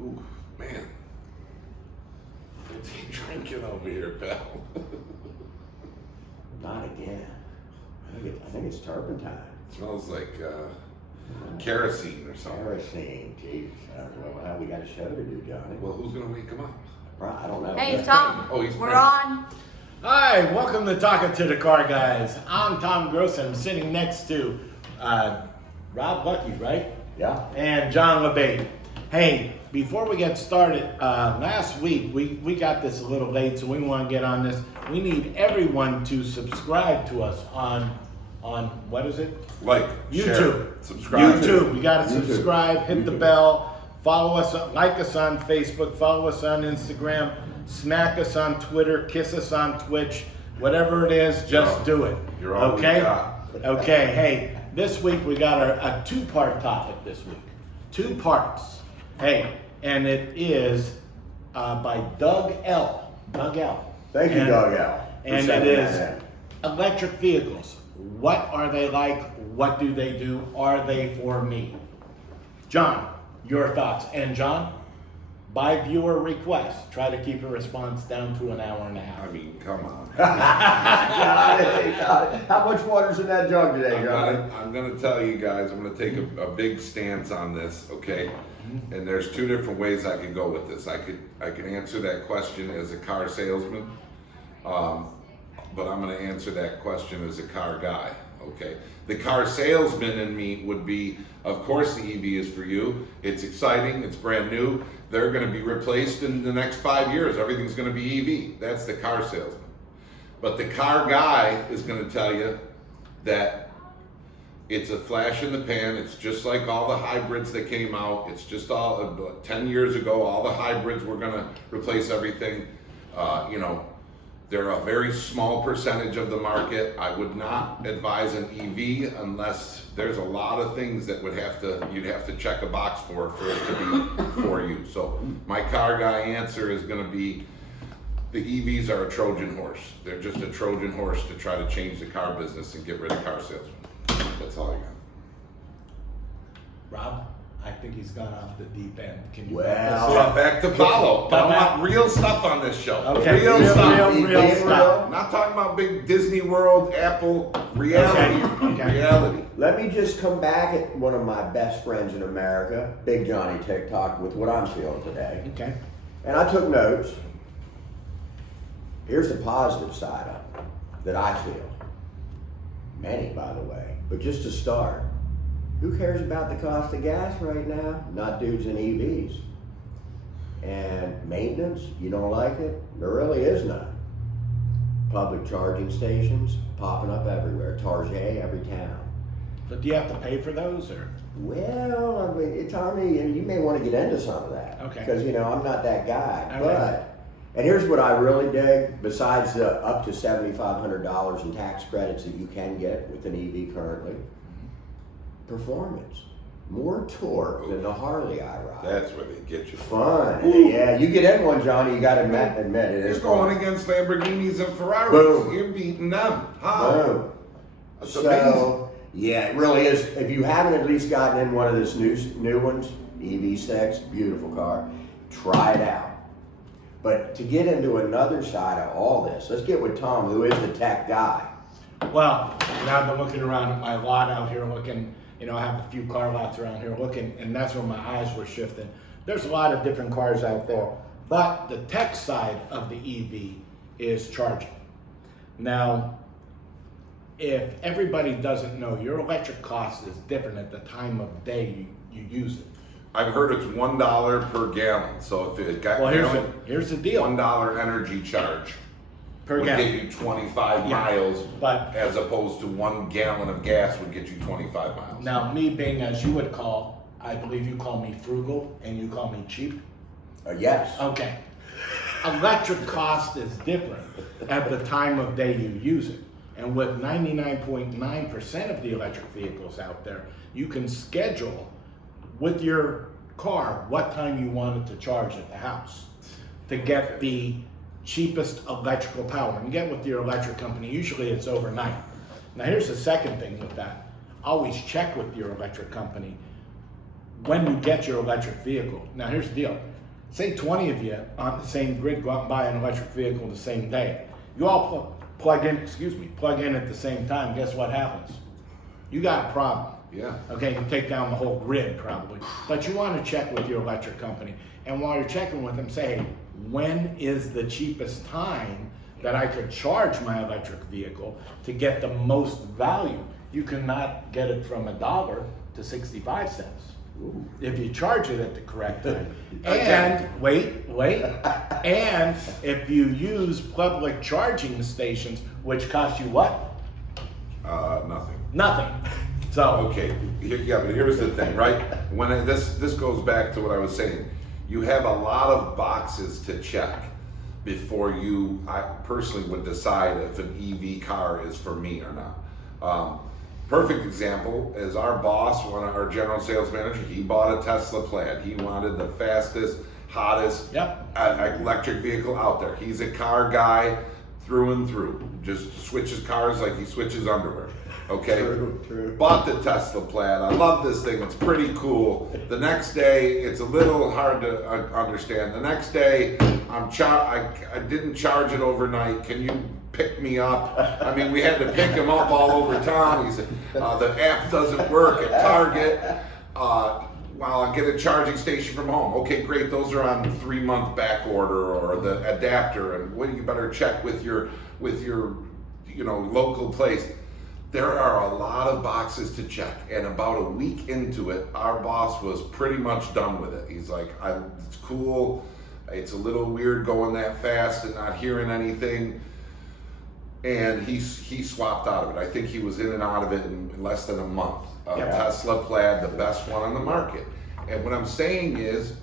Ooh, man. What's he drinking over here, pal? Not again. I think it's turpentine. Smells like kerosene or something. Kerosene, jeez. Well, we got a show to do, Johnny. Well, who's gonna wake him up? I don't know. Hey, Tom. Oh, he's We're playing. on. Hi, welcome to Talking to the Car Guys. I'm Tom Gross. I'm sitting next to Rob Lucky, right? Yeah. And John LeBate. Hey, before we get started, last week we got this a little late, so we want to get on this. We need everyone to subscribe to us on what is it? Like, YouTube. share, subscribe. YouTube. You got to YouTube. subscribe, hit the YouTube. bell, follow us, like us on Facebook, follow us on Instagram, smack us on Twitter, kiss us on Twitch, whatever it is, just do it. You're all we okay? got. Okay. Hey, this week we got a two-part topic this week. 2 parts. Hey, and it is by Doug L. Doug L. Thank you, And- Doug L. for And it sending is that in. electric vehicles. What are they like? What do they do? Are they for me? John, your thoughts. And John, by viewer request, try to keep a response down to an hour and a half. I mean, come on. Johnny, how much water's in that jug today, Johnny? I'm gonna tell you guys, I'm gonna take a big stance on this, okay? And there's 2 different ways I could go with this. I could answer that question as a car salesman, but I'm gonna answer that question as a car guy, okay? The car salesman in me would be, of course the EV is for you. It's exciting, it's brand new. They're gonna be replaced in the next 5 years. Everything's gonna be EV. That's the car salesman. But the car guy is gonna tell you that it's a flash in the pan. It's just like all the hybrids that came out. It's just all, 10 years ago, all the hybrids were gonna replace everything. They're a very small percentage of the market. I would not advise an EV unless there's a lot of things that you'd have to check a box for it to be for you. So my car guy answer is gonna be, the EVs are a Trojan horse. They're just a Trojan horse to try to change the car business and get rid of car salesmen. That's all I got. Rob, I think he's gone off the deep end. Can you Well, Tough act to follow. I Come want real stuff on this show. Okay, Real stuff. real stuff. I'm not talking about big Disney World, Apple, reality. Okay. Reality. Let me just come back at one of my best friends in America, Big Johnny TikTok, with what I'm feeling today. Okay. And I took notes. Here's the positive side of it that I feel. Many, by the way. But just to start, who cares about the cost of gas right now? Not dudes in EVs. And maintenance, you don't like it? There really is none. Public charging stations popping up everywhere. Target, every town. But do you have to pay for those or? Well, I mean, Tommy, you may want to get into some of that. Okay. Because, I'm not that guy. Okay. But, and here's what I really dig, besides the up to $7,500 in tax credits that you can get with an EV currently, performance. More torque than the Harley I ride. That's where they get you. Fun. Yeah, you get in one, Johnny, you got to admit it You're is going fun. against Lamborghinis and Ferraris. Boom. You're beating them. How? Boom. That's amazing. So, yeah, it really is. If you haven't at least gotten in one of this new ones, EV6, beautiful car, try it out. But to get into another side of all this, let's get with Tom, who is the tech guy. Well, I've been looking around at my lot out here looking, I have a few car lots around here looking, and that's where my eyes were shifting. There's a lot of different cars out there, but the tech side of the EV is charging. Now, if everybody doesn't know, your electric cost is different at the time of day you use it. I've heard it's $1 per gallon. So if it got Well, here's the deal. $1 energy charge Per would gallon. get you 25 Yeah, miles, but- as opposed to 1 gallon of gas would get you 25 miles. Now, me being as you would call, I believe you call me frugal and you call me cheap. Yes. Okay. Electric cost is different at the time of day you use it. And with 99.9% of the electric vehicles out there, you can schedule with your car what time you want it to charge at the house to get the cheapest electrical power. And get with your electric company, usually it's overnight. Now here's the second thing with that. Always check with your electric company. when you get your electric vehicle. Now here's the deal. Say 20 of you on the same grid go out and buy an electric vehicle the same day. You all plug in at the same time. Guess what happens? You got a problem. Yeah. Okay, you take down the whole grid probably. But you want to check with your electric company. And while you're checking with them, say, hey, when is the cheapest time that I could charge my electric vehicle to get the most value? You cannot get it from $1 to 65 cents. Ooh. If you charge it at the correct time. Okay. And wait, and if you use public charging stations, which cost you what? Nothing. Nothing. So Okay, yeah, but here's the thing, right? This goes back to what I was saying. You have a lot of boxes to check before I personally would decide if an EV car is for me or not. Perfect example is our boss, our general sales manager, he bought a Tesla Plaid. He wanted the fastest, hottest electric vehicle out there. He's a car guy through and through. Just switches cars like he switches underwear. Okay? True. Bought the Tesla Plaid. I love this thing. It's pretty cool. The next day, it's a little hard to understand. The next day, I didn't charge it overnight. Can you pick me up? I mean, we had to pick him up all over town. He said, the app doesn't work at Target. Well, I'll get a charging station from home. Okay, great. Those are on 3-month back order, or the adapter. And you better check with your local place. There are a lot of boxes to check, and about a week into it, our boss was pretty much done with it. He's like, it's cool. It's a little weird going that fast and not hearing anything. And he swapped out of it. I think he was in and out of it in less than a month. Tesla Plaid, the best one on the market. And what I'm saying is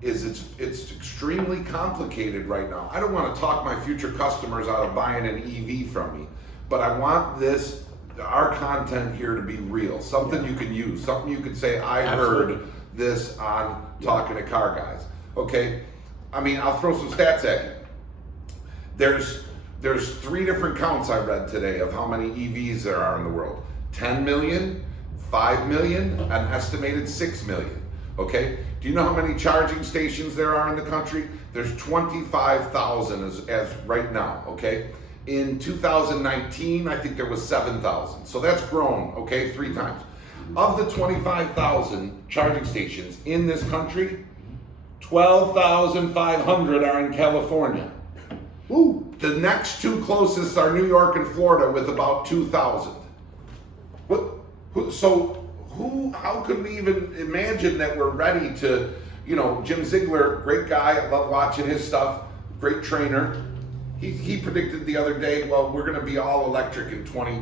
it's extremely complicated right now. I don't want to talk my future customers out of buying an EV from me, but I want our content here to be real, something you can use, something you could say, I Absolutely. heard this on Talking to Car Guys. Okay, I mean, I'll throw some stats at you. There's 3 different counts I read today of how many EVs there are in the world. 10 million, 5 million, an estimated 6 million. Okay, do you know how many charging stations there are in the country? There's 25,000 as right now. Okay. In 2019, I think there was 7,000. So that's grown, 3 times. Of the 25,000 charging stations in this country, 12,500 are in California. Ooh. The next 2 closest are New York and Florida with about 2,000. How could we even imagine that we're ready to, Jim Ziegler, great guy, I love watching his stuff, great trainer. He predicted the other day, well, we're going to be all electric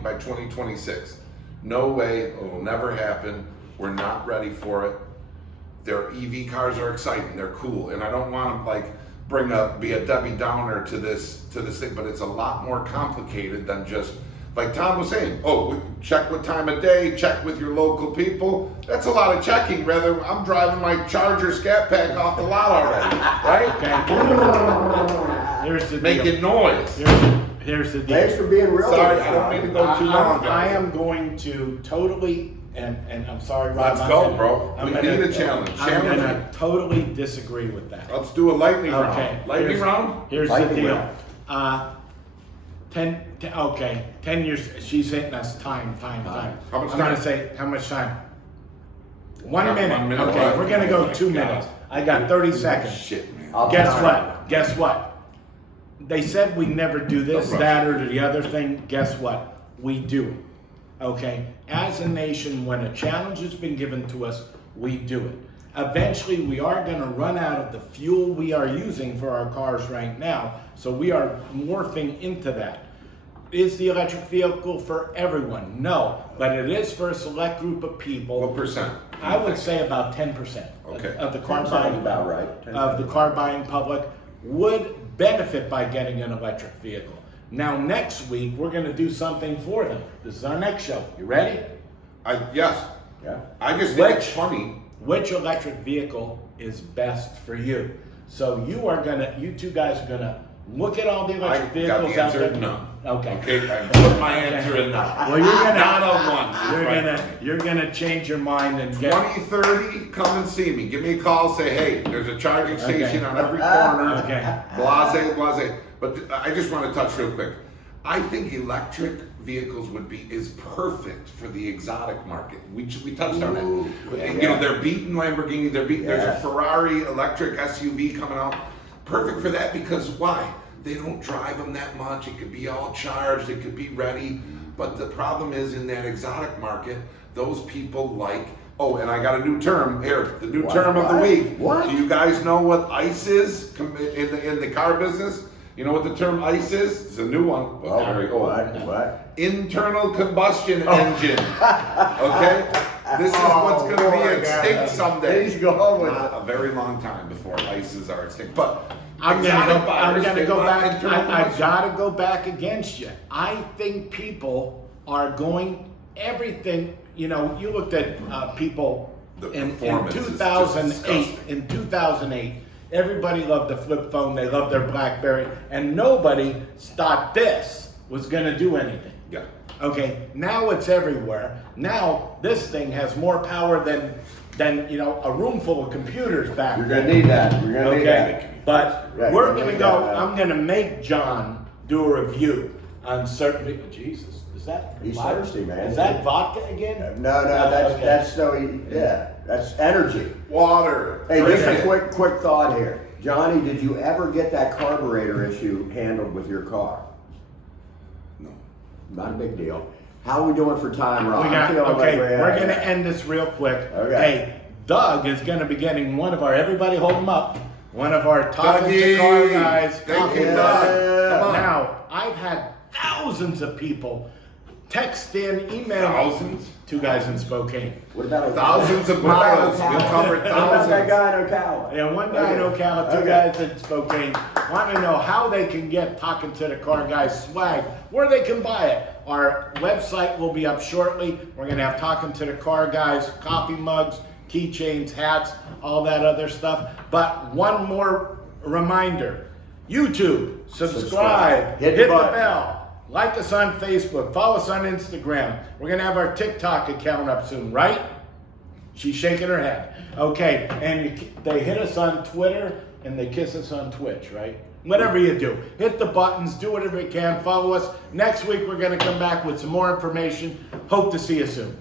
by 2026. No way, it will never happen. We're not ready for it. Their EV cars are exciting, they're cool, and I don't want to be a Debbie Downer to this thing, but it's a lot more complicated than just like Tom was saying. Check what time of day, check with your local people. That's a lot of checking. Rather, I'm driving my Charger Scat Pack off the lot already, right? Okay. Here's the deal. Making noise. Here's the deal. Thanks for being real. Sorry, I don't mean to go too long. I am going to totally, and I'm sorry, Rob. Let's go, bro. We need a challenge. I'm going to totally disagree with that. Let's do a lightning Okay. round. Lightning round? Here's Lightning the deal. round. 10 years, she's hitting us time. How much I'm time? going to say, how much time? 1 1 minute. minute Okay, left. we're going to go 2 minutes. I got 30 seconds. Shit, man. I'll Guess try. what? Guess what? They said we never do this, Don't rush. that, or the other thing. Guess what? We do it. Okay? As a nation, when a challenge has been given to us, we do it. Eventually, we are going to run out of the fuel we are using for our cars right now, so we are morphing into that. Is the electric vehicle for everyone? No, but it is for a select group of people. What percent? I would say about 10% Okay. of the car Sounds buying about right. of the car buying public would benefit by getting an electric vehicle. Now next week we're going to do something for them. This is our next show. You ready? Yes. Yeah. I just think it's funny. Which electric vehicle is best for you? So you 2 guys are gonna Look at all the I electric got vehicles the out answer, there. no. Okay. Okay, I put my answer in no. Well, you're gonna Not a one. You're gonna change your mind and get. 2030, come and see me. Give me a call, say, hey, there's a charging station on every corner. Okay. Blase. But I just want to touch real quick. I think electric vehicles is perfect for the exotic market. We touched on Ooh, it. yeah. You know, they're beating Lamborghini, there's Yeah. a Ferrari electric SUV coming out. Perfect for that because why? They don't drive them that much. It could be all charged, it could be ready. But the problem is in that exotic market, those people like, oh, and I got a new term here, the new What? term of the What? week. What? Do you guys know what ICE is in the car business? You know what the term ICE is? It's a new one, but very old. What? Internal combustion engine. Okay? This is what's going to Oh, be boy, extinct guys. someday. He's going with Not it. a very long time before ICEs are extinct. But I'm exotic gonna buyers, they go want back. internal I've combustion. got to go back against you. I think people are going everything. You know, you looked at people The in performance is just 2008. disgusting. In 2008, everybody loved the flip phone. They loved their BlackBerry, and nobody thought this was going to do anything. Yeah. Okay, now it's everywhere. Now this thing has more power than you know a room full of computers back You're then. gonna need that. You're gonna need Okay, that. but Right, we're we gonna need go. that. I'm gonna make John do a review on certain. Jesus, is that? He's vodka? thirsty, man. Is that vodka again? No, okay. that's so that's energy. Water. Hey, drink just a it. quick thought here. Johnny, did you ever get that carburetor issue handled with your car? No. Not a big deal. How are we doing for time, Rob? We got, I'm feeling like we're gonna end this real quick. Okay. Hey, Doug is gonna be getting one of our, everybody hold him up, one of our talking to Dougie! car guys. Thank you, Yeah. Doug. Come on. Now, I've had thousands of people text in, email. Thousands? Two guys in Spokane. What about Thousands of what about miles. Ocala? We've covered What about that thousands. guy in Ocala? Yeah, one guy in Okay. Ocala, two Okay. guys in Spokane. Want to know how they can get Talking to the Car Guys swag, where they can buy it. Our website will be up shortly. We're going to have Talking to the Car Guys, coffee mugs, keychains, hats, all that other stuff. But one more reminder, YouTube, subscribe, Hit hit the the button. bell. Like us on Facebook, follow us on Instagram. We're gonna have our TikTok account up soon, right? She's shaking her head. Okay, and they hit us on Twitter and they kiss us on Twitch, right? Whatever you do, hit the buttons, do whatever you can, follow us. Next week we're gonna come back with some more information. Hope to see you soon.